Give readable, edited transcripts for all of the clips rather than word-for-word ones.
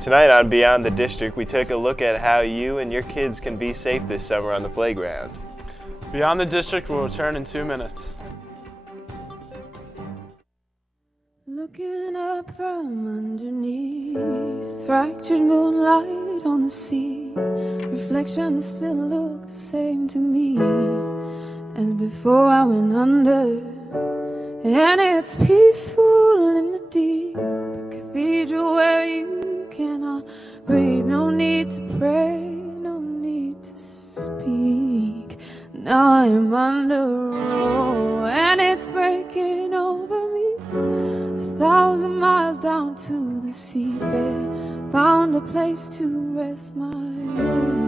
Tonight on Beyond the District, we took a look at how you and your kids can be safe this summer on the playground. Beyond the District will return in 2 minutes. Looking up from underneath, fractured moonlight on the sea, reflections still look the same to me as before I went under. And it's peaceful in the deep, a cathedral where you cannot breathe. No need to pray, no need to speak. Now I'm under, and it's breaking over me. 1,000 miles down to the seabed, found a place to rest my head.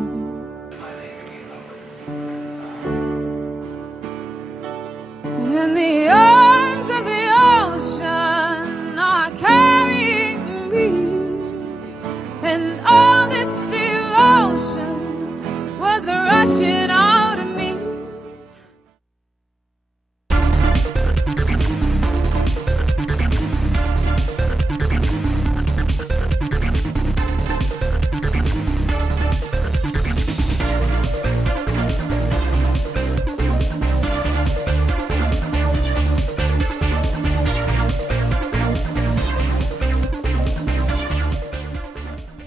In the arms of the ocean are carrying me, and all this devotion was rushing out of me.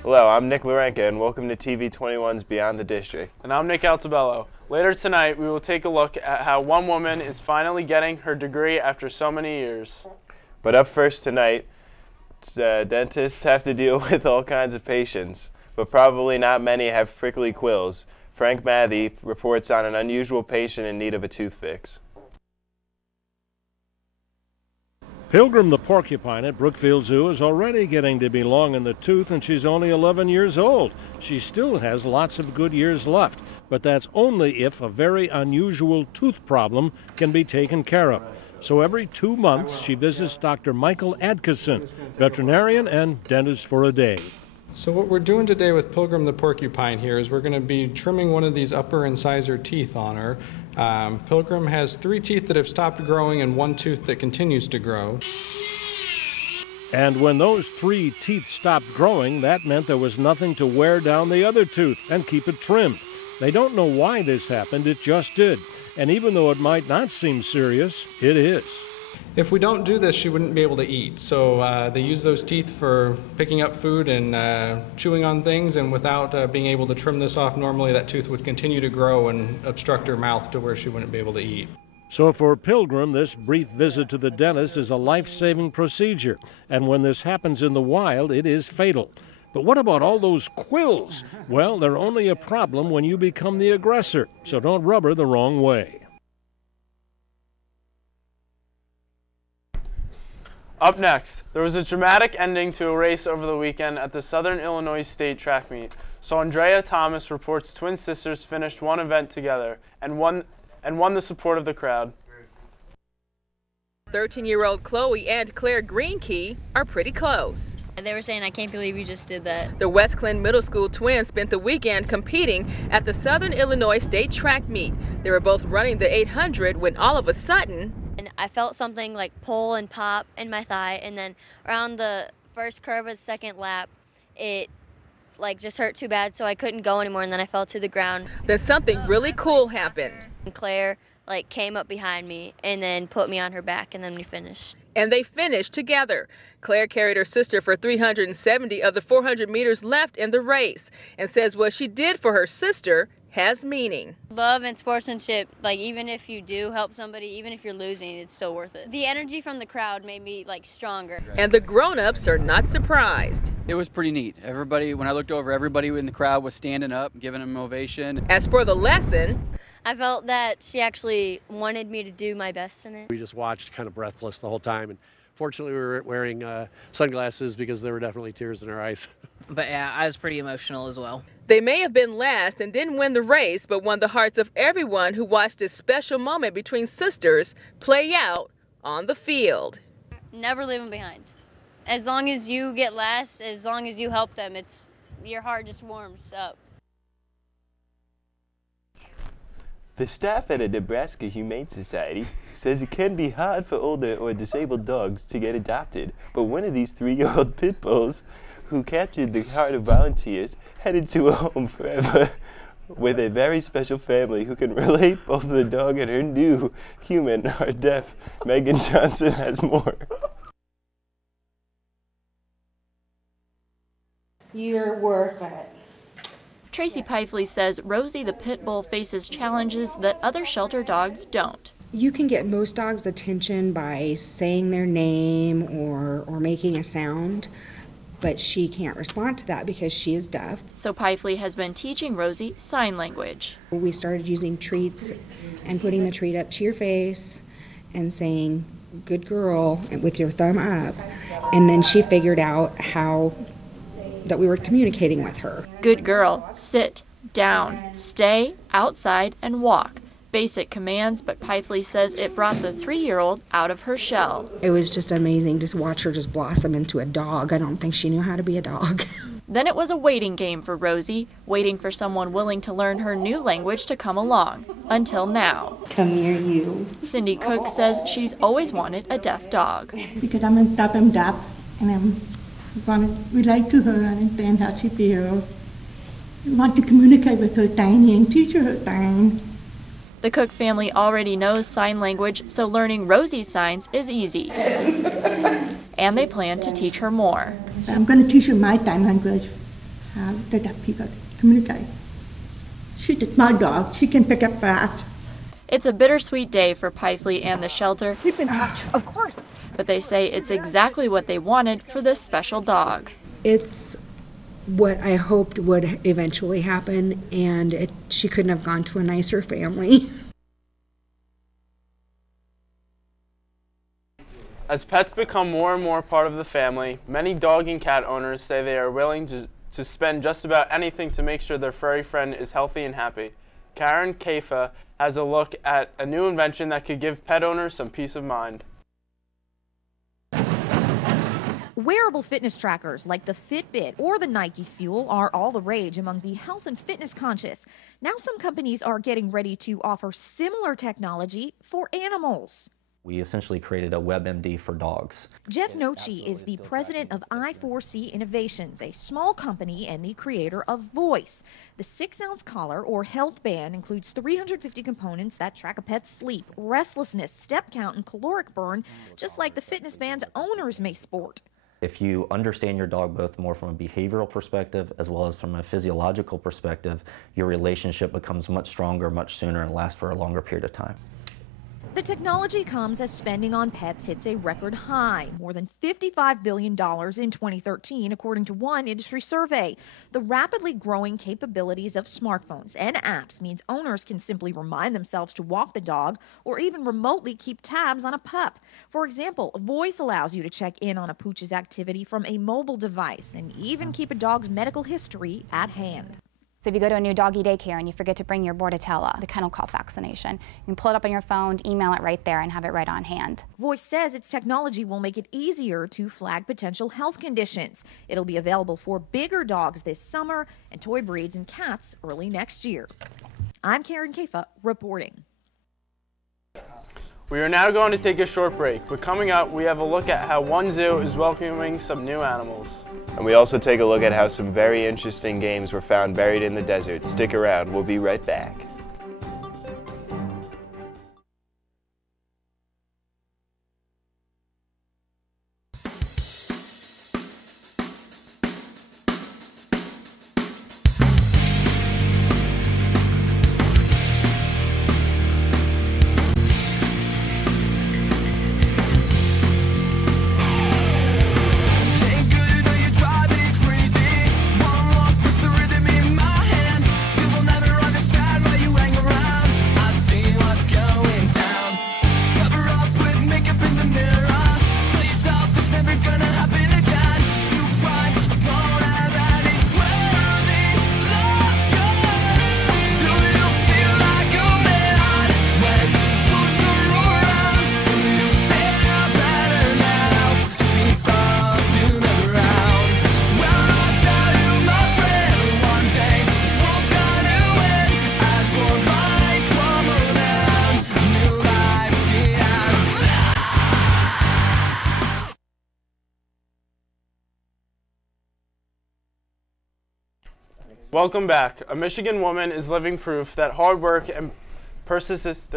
Hello, I'm Nick Lorenka, and welcome to TV 21's Beyond the District. And I'm Nick Altabello. Later tonight, we will take a look at how one woman is finally getting her degree after so many years. But up first tonight, dentists have to deal with all kinds of patients, but probably not many have prickly quills. Frank Mathy reports on an unusual patient in need of a tooth fix. Pilgrim the porcupine at Brookfield Zoo is already getting to be long in the tooth, and she's only 11 years old. She still has lots of good years left, but that's only if a very unusual tooth problem can be taken care of. So every 2 months she visits Dr. Michael Adkison, veterinarian and dentist for a day. So what we're doing today with Pilgrim the porcupine here is we're going to be trimming one of these upper incisor teeth on her. Pilgrim has 3 teeth that have stopped growing and 1 tooth that continues to grow. And when those 3 teeth stopped growing, that meant there was nothing to wear down the other tooth and keep it trimmed. They don't know why this happened, it just did. And even though it might not seem serious, it is. If we don't do this, she wouldn't be able to eat. So they use those teeth for picking up food and chewing on things, and without being able to trim this off normally, that tooth would continue to grow and obstruct her mouth to where she wouldn't be able to eat. So for Pilgrim, this brief visit to the dentist is a life-saving procedure, and when this happens in the wild, it is fatal. But what about all those quills? Well, they're only a problem when you become the aggressor, so don't rub her the wrong way. Up next, there was a dramatic ending to a race over the weekend at the Southern Illinois State track meet. So Andrea Thomas reports twin sisters finished one event together and won the support of the crowd. 13-year-old Chloe and Claire Greenkey are pretty close. They were saying, "I can't believe you just did that." The West Clinton Middle School twins spent the weekend competing at the Southern Illinois State track meet. They were both running the 800 when all of a sudden, And I felt something like pull and pop in my thigh, and then around the first curve of the second lap, it just hurt too bad, so I couldn't go anymore, and then I fell to the ground. then something really cool happened. And Claire came up behind me and then put me on her back, and then we finished. And they finished together. Claire carried her sister for 370 of the 400 meters left in the race and says what she did for her sister has meaning. Love and sportsmanship, even if you do help somebody, even if you're losing, it's still worth it. The energy from the crowd made me stronger. And the grown-ups are not surprised. It was pretty neat. Everybody, when I looked over, everybody in the crowd was standing up, giving them an ovation. As for the lesson, I felt that she actually wanted me to do my best in it. We just watched kind of breathless the whole time, and fortunately we were wearing sunglasses because there were definitely tears in our eyes. But yeah, I was pretty emotional as well. they may have been last and didn't win the race, but won the hearts of everyone who watched this special moment between sisters play out on the field. Never leave them behind. As long as you get last, as long as you help them, your heart just warms up. The staff at a Nebraska Humane Society says it can be hard for older or disabled dogs to get adopted, but one of these 3-year-old pit bulls who captured the heart of volunteers, headed to a home forever with a very special family who can relate. Both the dog and her new human are deaf. Megan Johnson has more. You're worth it. Tracy Pifley says Rosie the pit bull faces challenges that other shelter dogs don't. You can get most dogs' attention by saying their name or making a sound, but she can't respond to that because she is deaf. So Pifley has been teaching Rosie sign language. We started using treats and putting the treat up to your face and saying, "Good girl," with your thumb up. And then she figured out how that we were communicating with her. Good girl, sit, down, stay, outside, and walk. Basic commands, but Pifley says it brought the 3-year-old out of her shell. It was just amazing to watch her just blossom into a dog. I don't think she knew how to be a dog. Then it was a waiting game for Rosie, waiting for someone willing to learn her new language to come along. Until now. Come near you. Cindy Cook says she's always wanted a deaf dog. Because I'm deaf, and I'm want to relate to her and understand how she feels. I want to communicate with her tiny and teach her things. The Cook family already knows sign language, so learning Rosie's signs is easy. And they plan to teach her more. I'm going to teach her my sign language, how the deaf people communicate. She's a smart dog. She can pick up fast. It's a bittersweet day for Pifley and the shelter. Keep in touch, of course. But they say it's exactly what they wanted for this special dog. It's what I hoped would eventually happen, and she couldn't have gone to a nicer family. As pets become more and more part of the family, many dog and cat owners say they are willing to spend just about anything to make sure their furry friend is healthy and happy. Karen Kafa has a look at a new invention that could give pet owners some peace of mind. Wearable fitness trackers like the Fitbit or the Nike Fuel are all the rage among the health and fitness conscious. Now some companies are getting ready to offer similar technology for animals. We essentially created a WebMD for dogs. Jeff Nochi is the president of I4C Innovations, a small company and the creator of Voice. The 6-ounce collar or health band includes 350 components that track a pet's sleep, restlessness, step count, and caloric burn, just like the fitness bands owners may sport. If you understand your dog both more from a behavioral perspective as well as from a physiological perspective, your relationship becomes much stronger, much sooner, and lasts for a longer period of time. The technology comes as spending on pets hits a record high, more than $55 billion in 2013, according to one industry survey. The rapidly growing capabilities of smartphones and apps means owners can simply remind themselves to walk the dog or even remotely keep tabs on a pup. For example, Voice allows you to check in on a pooch's activity from a mobile device and even keep a dog's medical history at hand. So if you go to a new doggy daycare and you forget to bring your Bordetella, the kennel cough vaccination, you can pull it up on your phone, email it right there, and have it right on hand. Voice says its technology will make it easier to flag potential health conditions. It'll be available for bigger dogs this summer and toy breeds and cats early next year. I'm Karen Kafa reporting. We are now going to take a short break, but coming up we have a look at how one zoo is welcoming some new animals. And we also take a look at how some very interesting games were found buried in the desert. Stick around, we'll be right back. One walk puts the rhythm in my hand. Still will never understand why you Welcome back. A Michigan woman is living proof that hard work and persistence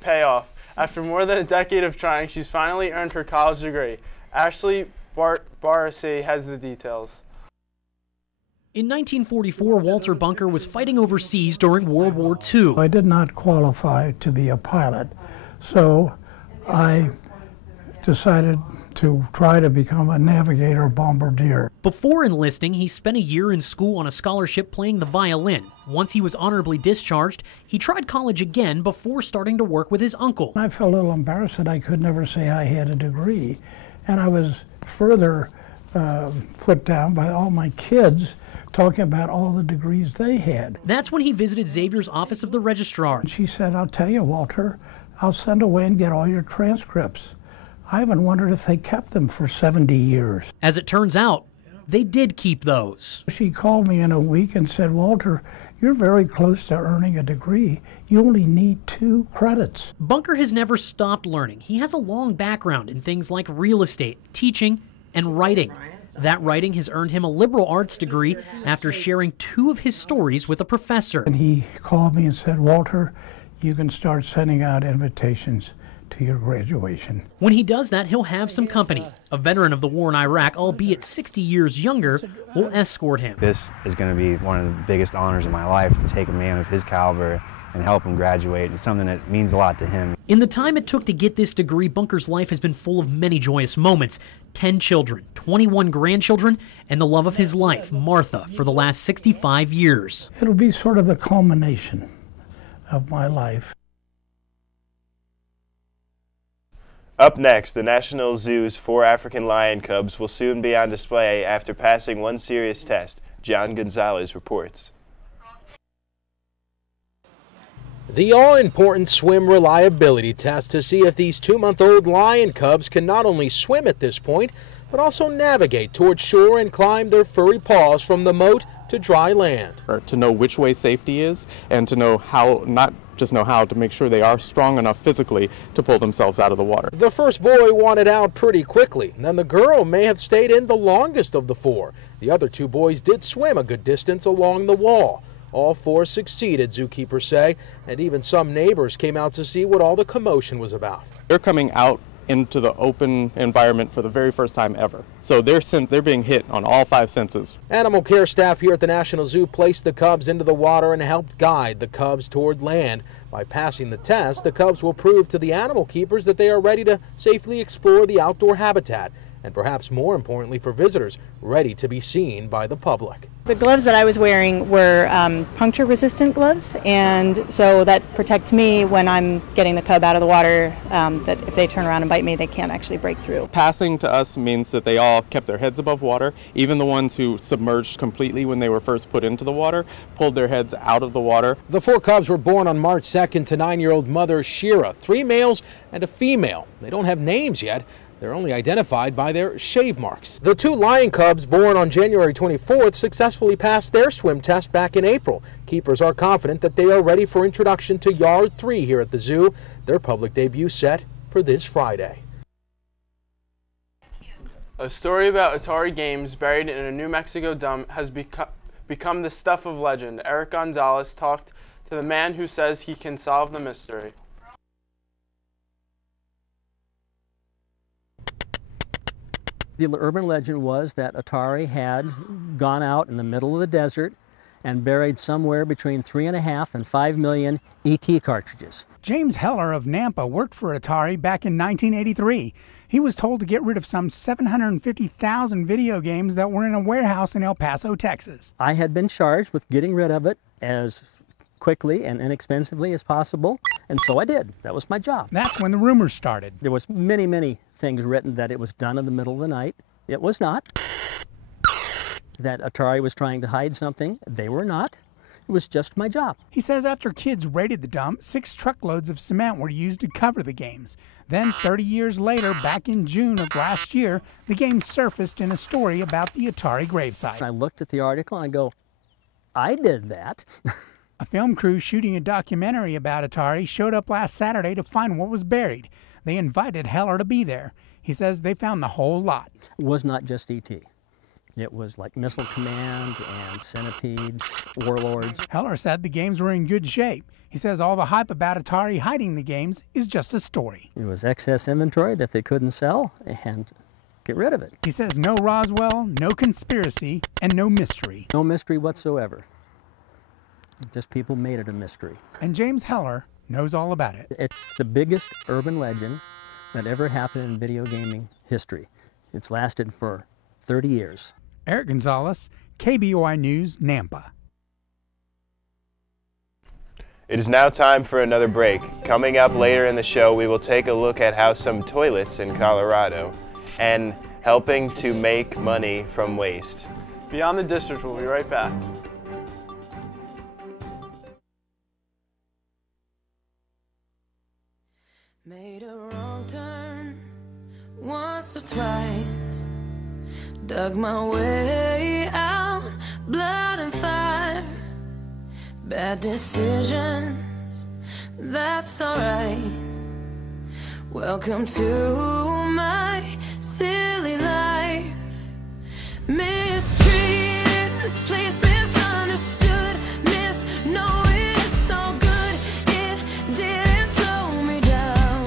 pay off. After more than a decade of trying, she's finally earned her college degree. Ashley Barassi has the details. In 1944, Walter Bunker was fighting overseas during World War II. I did not qualify to be a pilot, so I decided to try to become a navigator bombardier. Before enlisting, he spent a year in school on a scholarship playing the violin. Once he was honorably discharged, he tried college again before starting to work with his uncle. I felt a little embarrassed that I could never say I had a degree, and I was further put down by all my kids talking about all the degrees they had. That's when he visited Xavier's office of the registrar. And she said, "I'll tell you, Walter, I'll send away and get all your transcripts." I even wondered if they kept them for 70 years. As it turns out, they did keep those. She called me in a week and said, "Walter, you're very close to earning a degree. You only need 2 credits." Bunker has never stopped learning. He has a long background in things like real estate, teaching, and writing. That writing has earned him a liberal arts degree after sharing 2 of his stories with a professor. And he called me and said, "Walter, you can start sending out invitations to your graduation." When he does that, he'll have some company. A veteran of the war in Iraq, albeit 60 years younger, will escort him. This is going to be one of the biggest honors of my life, to take a man of his caliber and help him graduate, and something that means a lot to him. In the time it took to get this degree, Bunker's life has been full of many joyous moments. 10 children, 21 grandchildren, and the love of his life, Martha, for the last 65 years. It'll be sort of the culmination of my life. Up next, the National Zoo's 4 African lion cubs will soon be on display after passing one serious test. John Gonzalez reports. The all-important swim reliability test to see if these 2-month-old lion cubs can not only swim at this point, but also navigate towards shore and climb their furry paws from the moat to dry land. To know which way safety is, and to know how, not just know how, to make sure they are strong enough physically to pull themselves out of the water. The first boy wanted out pretty quickly, and then the girl may have stayed in the longest of the 4. The other 2 boys did swim a good distance along the wall. All 4 succeeded, zookeepers say, and even some neighbors came out to see what all the commotion was about. They're coming out into the open environment for the very first time ever. So they're being hit on all 5 senses. Animal care staff here at the National Zoo placed the cubs into the water and helped guide the cubs toward land. By passing the test, the cubs will prove to the animal keepers that they are ready to safely explore the outdoor habitat, and perhaps more importantly for visitors, ready to be seen by the public. The gloves that I was wearing were puncture-resistant gloves, and so that protects me when I'm getting the cub out of the water, that if they turn around and bite me, they can't actually break through. Passing to us means that they all kept their heads above water. Even the ones who submerged completely when they were first put into the water pulled their heads out of the water. The 4 cubs were born on March 2nd to 9-year-old mother Shira, 3 males and a female. They don't have names yet. They're only identified by their shave marks. The 2 lion cubs born on January 24th successfully passed their swim test back in April. Keepers are confident that they are ready for introduction to Yard 3 here at the zoo. Their public debut set for this Friday. A story about Atari games buried in a New Mexico dump has become the stuff of legend. Eric Gonzalez talked to the man who says he can solve the mystery. The urban legend was that Atari had gone out in the middle of the desert and buried somewhere between 3.5 and 5 million ET cartridges. James Heller of Nampa worked for Atari back in 1983. He was told to get rid of some 750,000 video games that were in a warehouse in El Paso, Texas. I had been charged with getting rid of it as quickly and inexpensively as possible, and so I did. That was my job. That's when the rumors started. There was many things written that it was done in the middle of the night. It was not. That Atari was trying to hide something. They were not. It was just my job. He says after kids raided the dump, 6 truckloads of cement were used to cover the games. Then 30 years later, back in June of last year, the game surfaced in a story about the Atari gravesite. I looked at the article and I go, I did that. A film crew shooting a documentary about Atari showed up last Saturday to find what was buried. They invited Heller to be there. He says they found the whole lot. It was not just ET. It was like Missile Command and Centipede, Warlords. Heller said the games were in good shape. He says all the hype about Atari hiding the games is just a story. It was excess inventory that they couldn't sell, and get rid of it. He says no Roswell, no conspiracy, and no mystery. No mystery whatsoever. Just people made it a mystery. And James Heller knows all about it. It's the biggest urban legend that ever happened in video gaming history. It's lasted for 30 years. Eric Gonzalez, KBOI News, Nampa. It is now time for another break. Coming up later in the show, we will take a look at how some toilets in Colorado and helping to make money from waste. Beyond the District, we'll be right back. Made a wrong turn once or twice, dug my way out, blood and fire, bad decisions, that's alright. Welcome to my silly life. Mistreated, misplaced, misunderstood, knowing it's so good it didn't slow me down.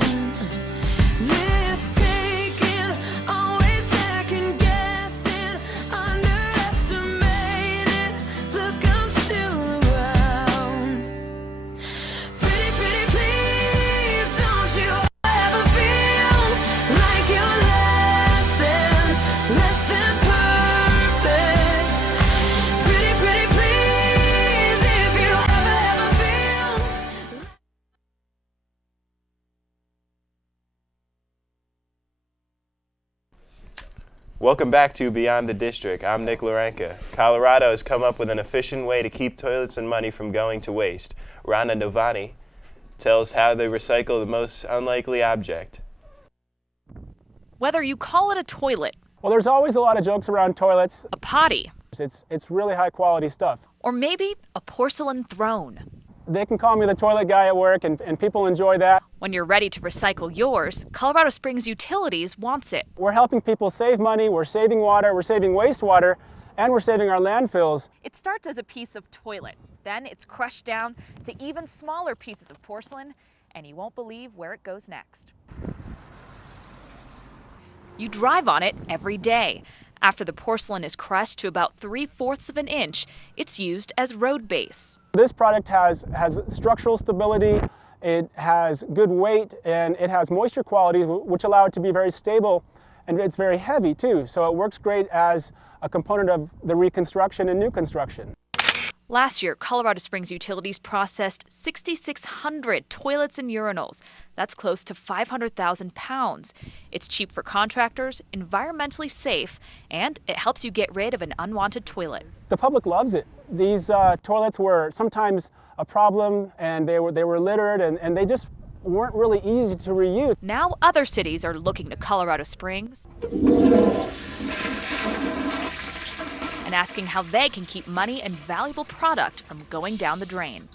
Mistaken, always second guessing, underestimated. Look, I'm still around. Pretty, pretty, please, don't you ever feel like you're less than perfect. Pretty, pretty, please, if you ever feel. Welcome back to Beyond the District. I'm Nick Lorenka. Colorado has come up with an efficient way to keep toilets and money from going to waste. Rana Novani tells how they recycle the most unlikely object. Whether you call it a toilet, Well, there's always a lot of jokes around toilets. a potty, It's really high quality stuff. or maybe a porcelain throne. They can call me the toilet guy at work, and people enjoy that. When you're ready to recycle yours, Colorado Springs Utilities wants it. We're helping people save money, we're saving water, we're saving wastewater, and we're saving our landfills. It starts as a piece of toilet. Then it's crushed down to even smaller pieces of porcelain, and you won't believe where it goes next. You drive on it every day. After the porcelain is crushed to about 3/4 of an inch, it's used as road base. This product has structural stability, it has good weight, and it has moisture qualities which allow it to be very stable, and it's very heavy too, so it works great as a component of the reconstruction and new construction. Last year, Colorado Springs Utilities processed 6,600 toilets and urinals. That's close to 500,000 pounds. It's cheap for contractors, environmentally safe, and it helps you get rid of an unwanted toilet. The public loves it. These toilets were sometimes a problem, and they were littered, and they just weren't really easy to reuse. Now other cities are looking to Colorado Springs and asking how they can keep money and valuable product from going down the drain.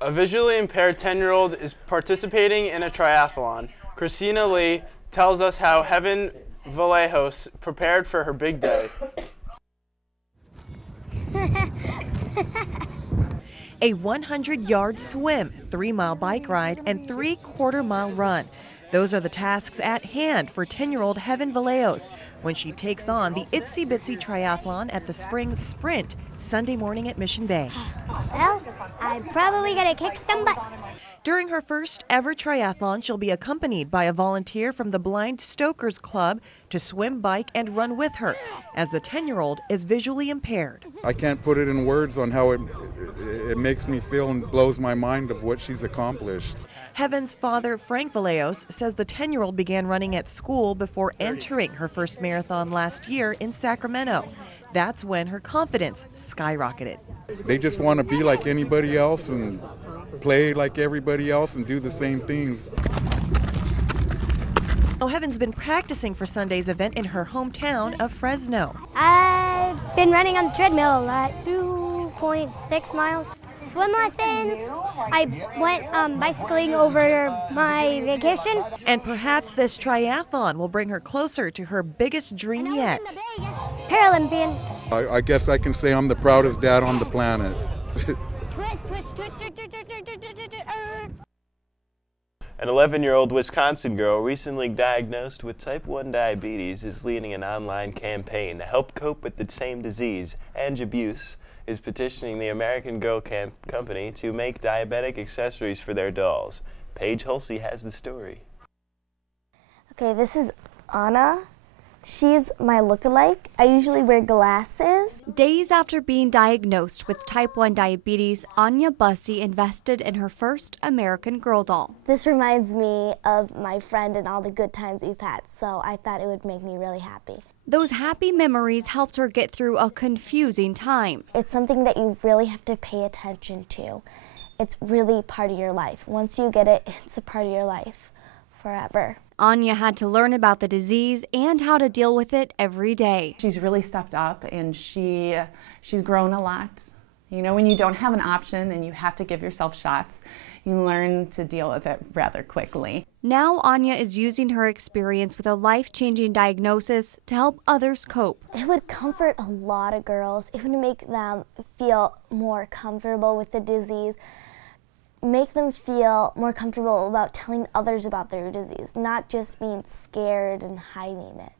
A visually impaired 10-year-old is participating in a triathlon. Christina Lee tells us how Heaven Vallejos prepared for her big day. A 100-yard swim, 3-mile bike ride, and 3/4-mile run. Those are the tasks at hand for 10-year-old Heaven Vallejos when she takes on the Itsy Bitsy Triathlon at the Springs Sprint Sunday morning at Mission Bay. Well, I'm probably going to kick some butt. During her first ever triathlon, she'll be accompanied by a volunteer from the Blind Stokers Club to swim, bike, and run with her, as the 10-year-old is visually impaired. I can't put it in words on how it makes me feel and blows my mind of what she's accomplished. Heaven's father, Frank Vallejos, says the 10-year-old began running at school before entering her first marathon last year in Sacramento. That's when her confidence skyrocketed. They just want to be like anybody else and play like everybody else and do the same things. Oh, Heaven's been practicing for Sunday's event in her hometown of Fresno. I've been running on the treadmill a lot, 2.6 miles. swim lessons. I went bicycling over my vacation. And perhaps this triathlon will bring her closer to her biggest dream yet. Paralympian. I guess I can say I'm the proudest dad on the planet. An 11-year-old Wisconsin girl recently diagnosed with type 1 diabetes is leading an online campaign to help cope with the same disease. Ange Buse is petitioning the American Girl Company to make diabetic accessories for their dolls. Paige Hulsey has the story. Okay, this is Anna. She's my look-alike. I usually wear glasses. Days after being diagnosed with type 1 diabetes, Anya Bussey invested in her first American Girl doll. This reminds me of my friend and all the good times we've had, so I thought it would make me really happy. Those happy memories helped her get through a confusing time. It's something that you really have to pay attention to. It's really part of your life. Once you get it, it's a part of your life forever. Anya had to learn about the disease and how to deal with it every day. She's really stepped up and she's grown a lot. You know, when you don't have an option and you have to give yourself shots, you learn to deal with it rather quickly. Now Anya is using her experience with a life-changing diagnosis to help others cope. It would comfort a lot of girls. It would make them feel more comfortable with the disease. Make them feel more comfortable about telling others about their disease, not just being scared and hiding it.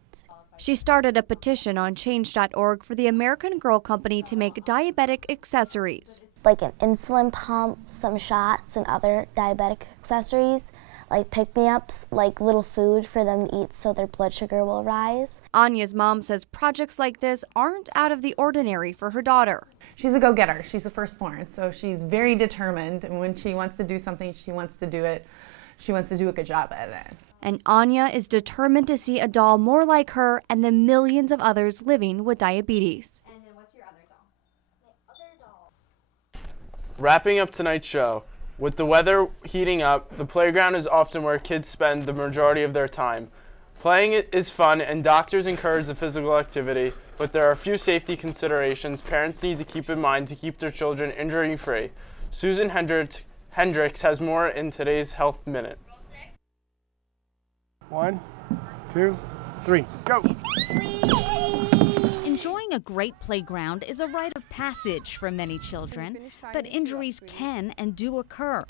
She started a petition on change.org for the American Girl Company to make diabetic accessories. Like an insulin pump, some shots, and other diabetic accessories, like pick-me-ups, like little food for them to eat so their blood sugar will rise. Anya's mom says projects like this aren't out of the ordinary for her daughter. She's a go-getter. She's a firstborn, so she's very determined, and when she wants to do something, she wants to do it. She wants to do a good job at it. And Anya is determined to see a doll more like her and the millions of others living with diabetes. And then what's your other doll? Wrapping up tonight's show, with the weather heating up, the playground is often where kids spend the majority of their time. Playing is fun and doctors encourage the physical activity, but there are a few safety considerations parents need to keep in mind to keep their children injury-free. Susan Hendricks has more in today's Health Minute. 1, 2, 3, go! Enjoying a great playground is a rite of passage for many children, but injuries can and do occur.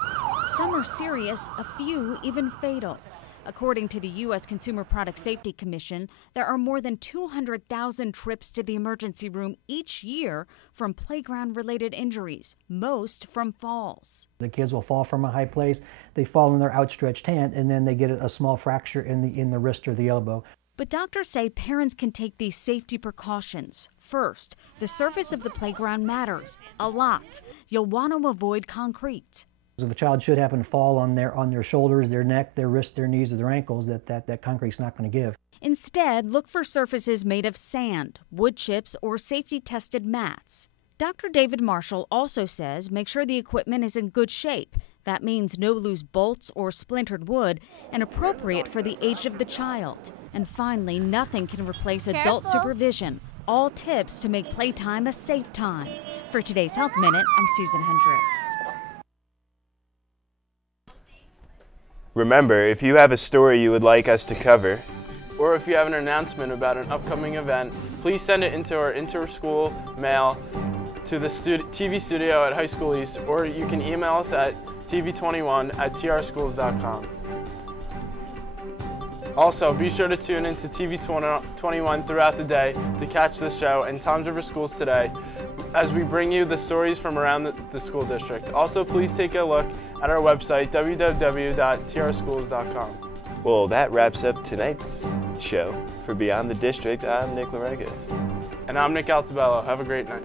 Some are serious, a few even fatal. According to the U.S. Consumer Product Safety Commission, there are more than 200,000 trips to the emergency room each year from playground-related injuries, most from falls. The kids will fall from a high place, they fall in their outstretched hand, and then they get a small fracture in the wrist or the elbow. But doctors say parents can take these safety precautions. First, the surface of the playground matters a lot. You'll want to avoid concrete. If a child should happen to fall on their shoulders, their neck, their wrists, their knees, or their ankles, that concrete's not going to give. Instead, look for surfaces made of sand, wood chips, or safety-tested mats. Dr. David Marshall also says make sure the equipment is in good shape. That means no loose bolts or splintered wood and appropriate for the age of the child. And finally, nothing can replace adult supervision. All tips to make playtime a safe time. For today's Health Minute, I'm Susan Hendricks. Remember, if you have a story you would like us to cover, or if you have an announcement about an upcoming event, please send it into our inter-school mail to the TV studio at High School East, or you can email us at tv21@trschools.com. Also, be sure to tune into TV 21 throughout the day to catch the show and Toms River Schools Today as we bring you the stories from around the school district. Also, please take a look at our website, www.trschools.com. Well, that wraps up tonight's show. For Beyond the District, I'm Nick Larega. And I'm Nick Altabello. Have a great night.